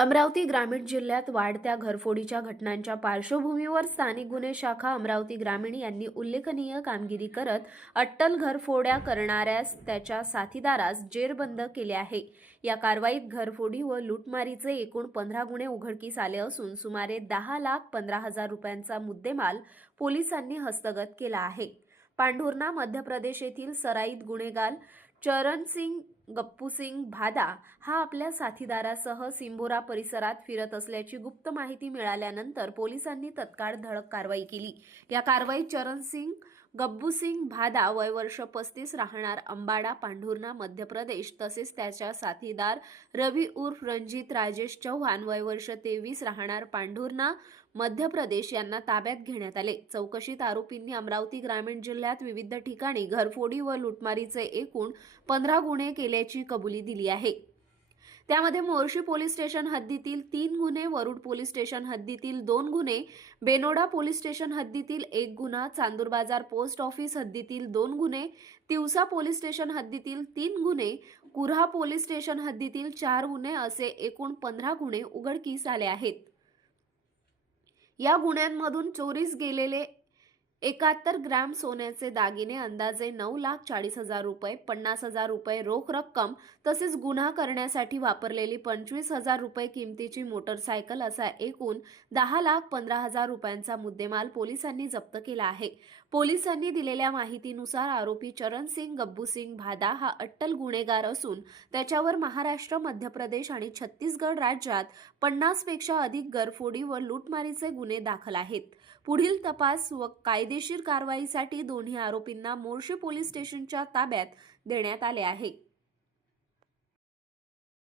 अमरावती ग्रामीण जिल्ह्यात वाढत्या घरफोडीच्या घटनांच्या पार्श्वभूमीवर स्थानिक गुन्हे शाखा अमरावती ग्रामीण यांनी उल्लेखनीय कामगिरी करत अट्टल घरफोड्या करणाऱ्यास त्याच्या साथीदारास जेरबंद केले आहे। या कारवाईत घरफोडी व लूटमारीचे एकूण 15 गुन्हे उघडकीस आले असून सुमारे 10,15,000 रुपयांचा मुद्देमाल पोलिसांनी हस्तगत केला आहे। पांढुर्णा मध्य प्रदेश येथील सराईत गुन्हेगार चरणसिंग गप्पूसिंग भादा हा आपल्या साथीदारासह सिंबोरा परिसरात फिरत असल्याची गुप्त माहिती मिळाल्यानंतर पोलिसांनी तत्काळ धडक कारवाई केली। या कारवाईत चरणसिंग गप्पूसिंग भादा वय वर्ष 35 राहणार अंबाडा पांढुर्णा मध्य प्रदेश तसेच त्याच्या साथीदार रवी उर्फ रणजित राजेश चव्हाण वय वर्ष 23 राहणार पांढुर्णा मध्य प्रदेश यांना ताब्यात घेण्यात आले। चौकशीत आरोपींनी अमरावती ग्रामीण जिल्ह्यात विविध ठिकाणी घरफोडी व लूटमारीचे एकूण 15 गुन्हे केल्याची कबुली दिली आहे। त्यामध्ये मोर्शी पोलीस स्टेशन हद्दीतील 3 गुन्हे, वरुड पोलीस स्टेशन हद्दीतील 2 गुन्हे, बेनोडा पोलीस स्टेशन हद्दीतील 1 गुन्हा, चांदूर बाजार पोस्ट ऑफिस हद्दीतील 2 गुन्हे, तिवसा पोलीस स्टेशन हद्दीतील 3 गुन्हे, कुऱ्हा पोलीस स्टेशन हद्दीतील 4 गुन्हे असे एकूण 15 गुन्हे उघडकीस आले आहेत। या गुन्ह्यांमधून चोरीस गेलेले 71 ग्रॅम सोन्याचे दागिने अंदाजे 9,40,000 रुपये, 50,000 रुपये रोख रक्कम तसेच गुन्हा करण्यासाठी वापरलेली 25,000 रुपये किमतीची मोटरसायकल असा एकूण 10,15,000 रुपयांचा मुद्देमाल पोलिसांनी जप्त केला आहे। पोलिसांनी दिलेल्या माहितीनुसार आरोपी चरणसिंग गप्पूसिंग भादा हा अट्टल गुन्हेगार असून त्याच्यावर महाराष्ट्र, मध्य प्रदेश आणि छत्तीसगड राज्यात 50 पेक्षा अधिक घरफोडी व लूटमारीचे गुन्हे दाखल आहेत। पुढील तपास व कायदेशीर कारवाईसाठी दोन्ही आरोपींना मोर्शी पोलीस स्टेशनच्या ताब्यात देण्यात आले आहे।